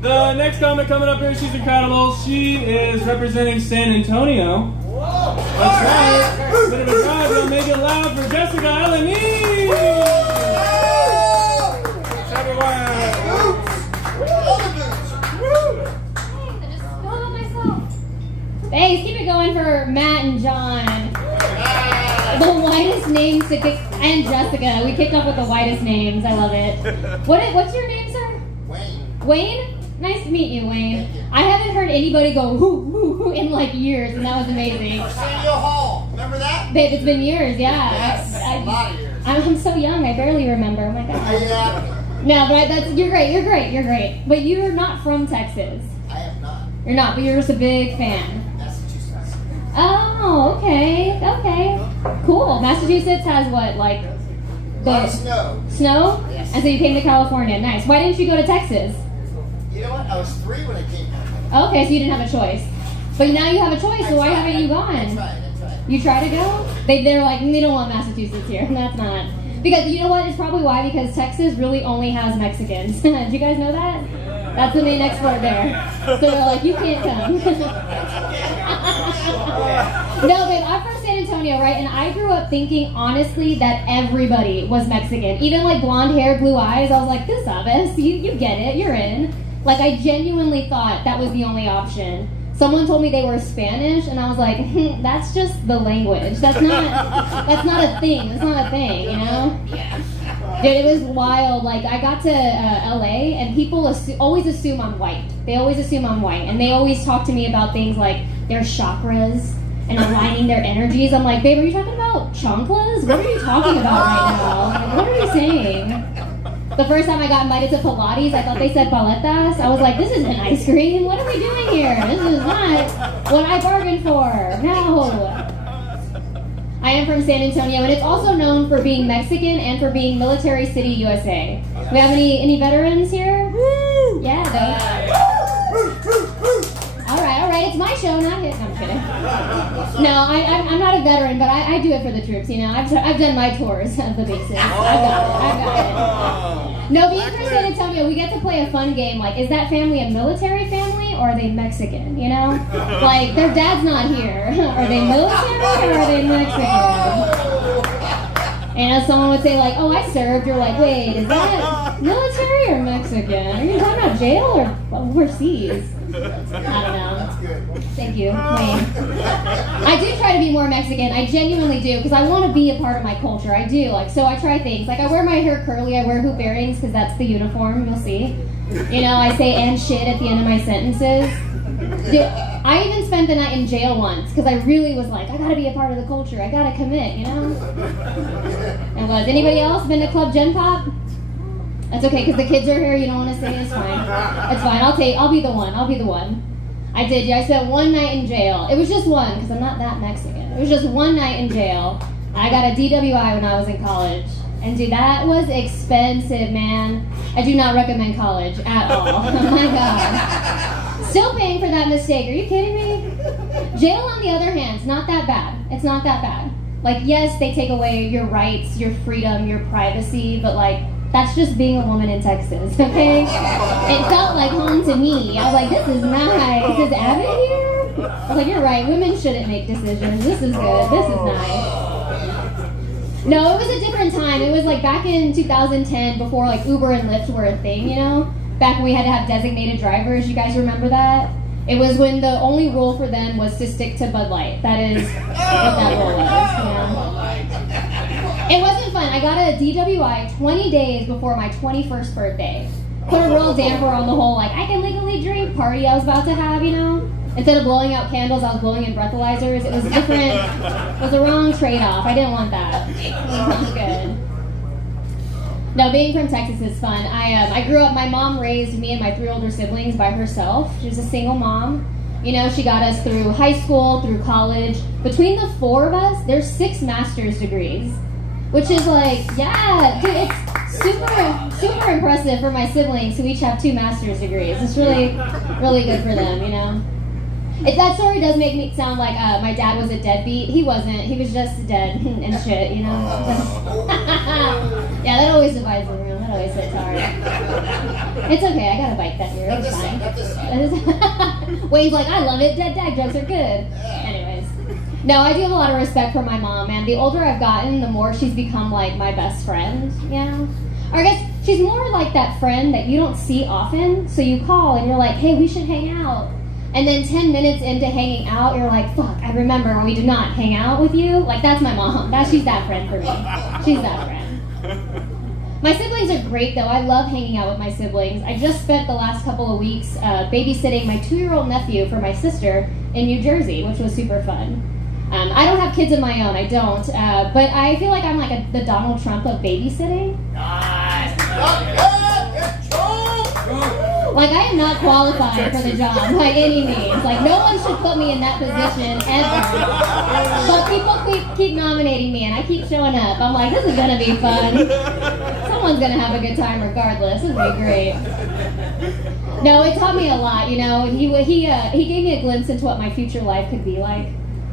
The next comic coming up here, she's incredible. She is representing San Antonio. That's right. Bit of a drive, but make it loud for Jessica LME. Thanks, keep it going for Matt and John. The whitest names to kick, and Jessica. We kicked off with the whitest names. I love it. What's your name, sir? Wayne. Wayne? Nice to meet you, Wayne. I haven't heard anybody go whoo, whoo, whoo in like years, and that was amazing. Arsenio Hall. Remember that? Babe, it's been years, yeah. Yes, a lot of years. I'm so young, I barely remember. Oh my god. Yeah. No, but you're great. But you're not from Texas. I am not. You're not, but you're just a big fan. Massachusetts. Oh, okay. Cool. Massachusetts has what, like Snow. Snow? Yes. And so you came to California. Nice. Why didn't you go to Texas? You know what? I was 3 when I came home. Okay, so you didn't have a choice. But now you have a choice, so why haven't you gone? I tried. You try to go? They're like, they don't want Massachusetts here. That's not. Because you know what? It's probably why, because Texas really only has Mexicans. Did you guys know that? That's the main export there. So they're like, you can't come. No, babe, I'm from San Antonio, right? And I grew up thinking, honestly, that everybody was Mexican. Even like blonde hair, blue eyes. I was like, this obvious. You get it. You're in. Like, I genuinely thought that was the only option. Someone told me they were Spanish, and I was like, that's just the language. That's not a thing. That's not a thing, you know? Yeah. Dude, it was wild. Like, I got to LA, and people always assume I'm white. They always assume I'm white, and they always talk to me about things like their chakras and aligning their energies. I'm like, babe, are you talking about chanclas? What are you talking about right now? Like, what are you saying? The first time I got invited to Pilates, I thought they said paletas. I was like, this isn't ice cream. What are we doing here? This is not what I bargained for. No. I am from San Antonio, and it's also known for being Mexican and for being Military City, USA. We have any veterans here? Woo! Yeah, All right, it's my show, not his. No, I'm kidding. No, I'm not a veteran, but I do it for the troops, you know. I've done my tours of the bases. I've got it. No, being from San Antonio, we get to play a fun game. Like, is that family a military family, or are they Mexican, you know? Like, their dad's not here. Are they military, or are they Mexican? And as someone would say, like, oh, I served, you're like, wait, is that military or Mexican? Are you talking about jail or overseas? I don't know. Thank you. I do try to be more Mexican. I genuinely do, because I want to be a part of my culture. I do. Like, so I try things. Like, I wear my hair curly. I wear hoop earrings because that's the uniform. You'll see. You know, I say and shit at the end of my sentences. Dude, I even spent the night in jail once because I really was like, I got to be a part of the culture. I got to commit, you know? And was anybody else been to Club Gen Pop? That's okay, because the kids are here. You don't want to say it's fine. It's fine. I'll be the one. I did. Yeah, I spent one night in jail. It was just one, because I'm not that Mexican. It was just one night in jail. I got a DWI when I was in college. And dude, that was expensive, man. I do not recommend college at all. Oh my god. Still paying for that mistake. Are you kidding me? Jail, on the other hand, is not that bad. It's not that bad. Like, yes, they take away your rights, your freedom, your privacy, but like, that's just being a woman in Texas, okay? It felt like home to me. I was like, this is nice. Is Abbott here? I was like, you're right. Women shouldn't make decisions. This is good. This is nice. No, it was a different time. It was like back in 2010, before like Uber and Lyft were a thing, you know? Back when we had to have designated drivers. You guys remember that? It was when the only rule for them was to stick to Bud Light. That is what that rule was, yeah. It wasn't fun. I got a DWI 20 days before my 21st birthday. Put a real damper on the whole, like, I can legally drink party I was about to have, you know? Instead of blowing out candles, I was blowing in breathalyzers. It was different. It was a wrong trade-off. I didn't want that. It was not good. No, being from Texas is fun. I grew up, my mom raised me and my 3 older siblings by herself. She was a single mom. You know, she got us through high school, through college. Between the 4 of us, there's 6 master's degrees. Which is like, yeah, dude, it's super impressive for my siblings who each have 2 master's degrees. It's really good for them, you know? That story does make me sound like my dad was a deadbeat. He wasn't. He was just dead and shit, you know? Yeah, that always divides the room. That always hits hard. It's okay. I got a bike that year. It's fine. this side. Wayne's like, I love it. Dead dad jokes are good. Anyways. No, I do have a lot of respect for my mom, man. The older I've gotten, the more she's become like my best friend, you know? Or I guess she's more like that friend that you don't see often, so you call and you're like, hey, we should hang out. And then 10 minutes into hanging out, you're like, fuck, I remember when we did not hang out with you. Like, that's my mom. She's that friend for me. She's that friend. My siblings are great, though. I love hanging out with my siblings. I just spent the last couple of weeks babysitting my 2-year-old nephew for my sister in New Jersey, which was super fun. I don't have kids of my own, I don't. But I feel like I'm like the Donald Trump of babysitting. Nice. Like, I am not qualified for the job by any means. Like, no one should put me in that position ever. But people keep nominating me, and I keep showing up. I'm like, this is gonna be fun. Someone's gonna have a good time regardless. This will be great. No, it taught me a lot, you know. He gave me a glimpse into what my future life could be like,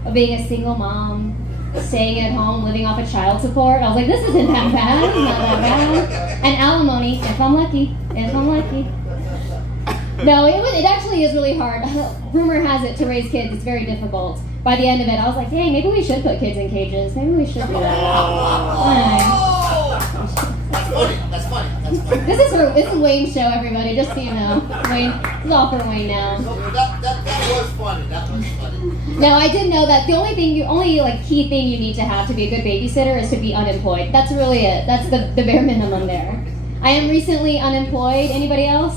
of being a single mom, staying at home, living off of child support. I was like, this isn't that bad. It's not that bad. And alimony, if I'm lucky. If I'm lucky. No, it actually is really hard. Rumor has it to raise kids, it's very difficult. By the end of it, I was like, dang, maybe we should put kids in cages. Maybe we should do that. That's funny. This is Wayne's show, everybody, just so you know. Wayne, it's all for Wayne now. That was funny. No, I did know that the only key thing you need to have to be a good babysitter is to be unemployed. That's really it. That's the bare minimum there. I am recently unemployed. Anybody else?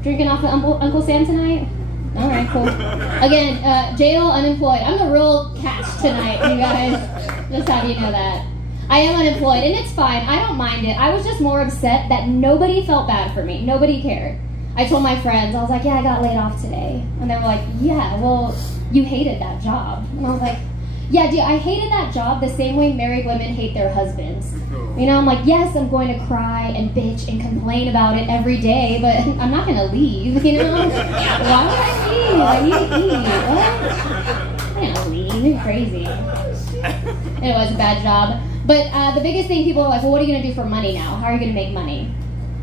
Drinking off of Uncle Sam tonight? All right, cool. Again, jail, unemployed. I'm the real catch tonight, you guys. Just have you know that. I am unemployed, and it's fine. I don't mind it. I was just more upset that nobody felt bad for me. Nobody cared. I told my friends, I was like, yeah, I got laid off today. And they were like, yeah, well, you hated that job. And I was like, yeah, dude, I hated that job the same way married women hate their husbands. You know, I'm like, yes, I'm going to cry and bitch and complain about it every day, but I'm not going to leave, you know? Why would I leave? I need to eat. What? I'm going to leave. You're crazy. It was a bad job. But the biggest thing, people are like, well, what are you going to do for money now? How are you going to make money?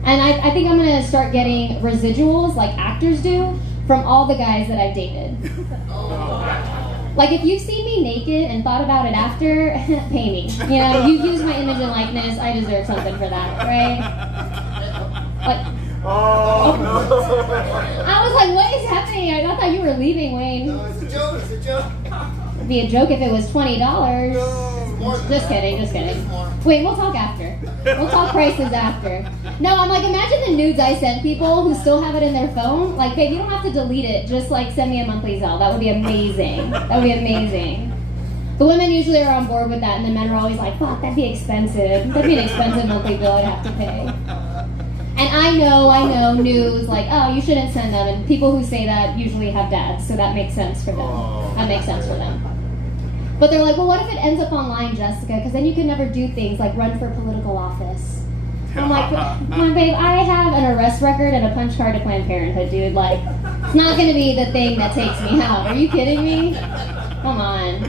And I think I'm going to start getting residuals like actors do from all the guys that I've dated. Like, if you've seen me naked and thought about it after, pay me. You know, you use my image and likeness, I deserve something for that, right? Like, I was like, what is happening? I thought you were leaving, Wayne. No, it's a joke. It'd be a joke if it was $20. Just kidding. Wait, we'll talk after. We'll talk prices after. No, I'm like, imagine the nudes I sent people who still have it in their phone. Like, babe, you don't have to delete it. Just, like, send me a monthly Zelle. That would be amazing. The women usually are on board with that, and the men are always like, fuck, that'd be expensive. That'd be an expensive monthly bill I'd have to pay. And I know news, like, oh, you shouldn't send them. And people who say that usually have dads, so that makes sense for them. But they're like, well, what if it ends up online, Jessica? Because then you can never do things like run for political office. I'm like, come on, babe, I have an arrest record and a punch card to Planned Parenthood, dude. Like, it's not going to be the thing that takes me out. Are you kidding me? Come on.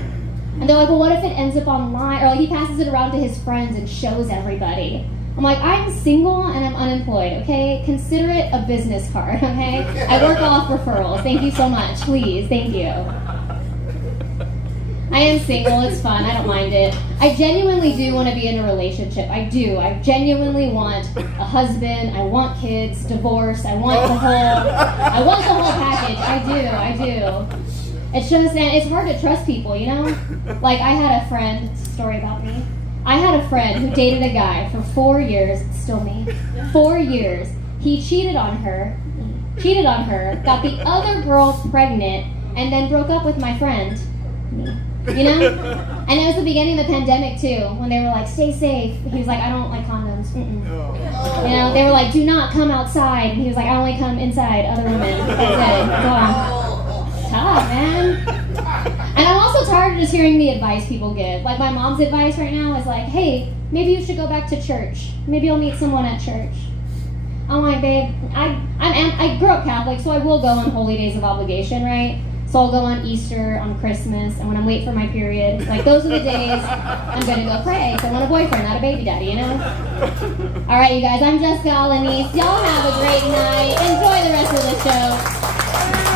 And they're like, well, what if it ends up online? Or like he passes it around to his friends and shows everybody. I'm like, I'm single and I'm unemployed, okay? Consider it a business card, okay? I work off referrals. Thank you so much. Please, thank you. I am single, it's fun, I don't mind it. I genuinely do want to be in a relationship. I do. I genuinely want a husband, I want kids, divorce, I want the whole package. I do. It's just, it's hard to trust people, you know? Like, I had a friend, it's a story about me. I had a friend who dated a guy for 4 years, it's still me, 4 years. He cheated on her, got the other girl pregnant, and then broke up with my friend. Me. You know? And it was the beginning of the pandemic too, when they were like, stay safe. He was like, I don't like condoms. You know, they were like, do not come outside. And he was like, I only come inside other women. That's it. Go on. Tough, man. And I'm also tired of just hearing the advice people give. Like my mom's advice right now is like, hey, maybe you should go back to church. Maybe you'll meet someone at church. I'm like, babe, I grew up Catholic, so I will go on holy days of obligation, right? So I'll go on Easter, on Christmas, and when I'm late for my period, like those are the days I'm gonna go pray. So I want a boyfriend, not a baby daddy, you know? All right, you guys, I'm Jessica Alanis. Y'all have a great night. Enjoy the rest of the show.